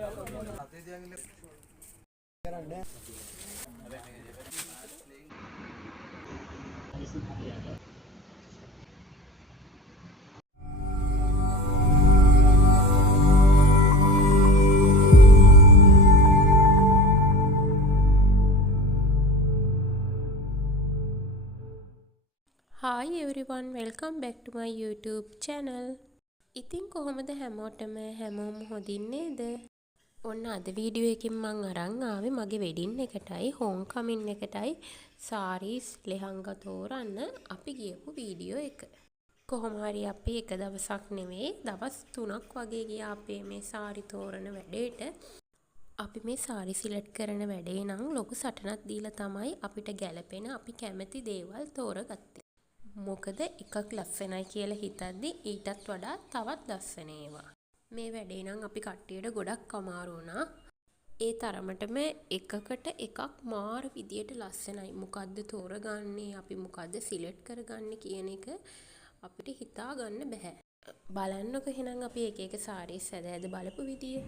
Hi everyone, welcome back to my YouTube channel. ඉතින් කොහොමද හැමෝම හොඳින් නේද? ඔන්න අද වීඩියෝ එකකින් මම අරන් ආවේ මගේ වෙඩින් එකටයි හෝම් කමින් එකටයි සාරීස් ලෙහංගා තෝරන්න අපි ගියපු වීඩියෝ එක. කොහොම හරි අපි එක දවසක් නෙවෙයි දවස් 3ක් වගේ ගියා අපේ මේ සාරි තෝරන වැඩේට. අපි මේ සාරි සිලෙක්ට් කරන වැඩේ නම් ලොකු සටනක් දීලා තමයි අපිට ගැළපෙන අපි කැමති දේවල් තෝරගත්තේ. මොකද එකක් ලස්සනයි කියලා හිතද්දි ඊටත් වඩා තවත් ලස්සන ඒවා. මේ වැඩේ නම් අපි කට්ටියට ගොඩක් අමාරු වුණා. ඒ තරමටම එකකට එකක් මාර විදියට ලස්සනයි. මොකද්ද තෝරගන්නේ? අපි මොකද්ද සිලෙක්ට් කරගන්නේ කියන එක අපිට හිතා ගන්න බෑ. බලන්නකො එහෙනම් අපි එක එක සාරීස් ඇද බලපු විදිය.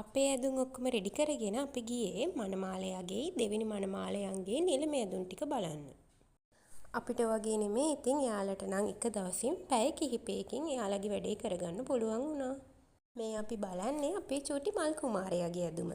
අපේ ඇඳුම් ඔක්කොම රෙඩි කරගෙන අපි ගියේ මනමාලයාගේ දෙවෙනි මනමාලයන්ගේ නිලම ඇඳුම් ටික බලන්න. අපිට වගේ නෙමෙයි ඉතින් යාළට නම් එක දවසින් පැය කිහිපයකින් යාළගේ වැඩේ කරගන්න පුළුවන් වුණා. මේ අපි බලන්නේ අපේ චූටි මල් කුමාරයාගේ ඇඳුම.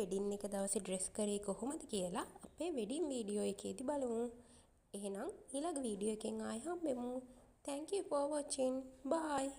වෙඩින් එක දවසේ ඩ්‍රෙස් කරේ කොහොමද කියලා අපේ වෙඩින් වීඩියෝ එකේදී බලමු. එහෙනම් ඊළඟ වීඩියෝ එකෙන් ආයෙ හම්බෙමු. Thank you for watching. Bye.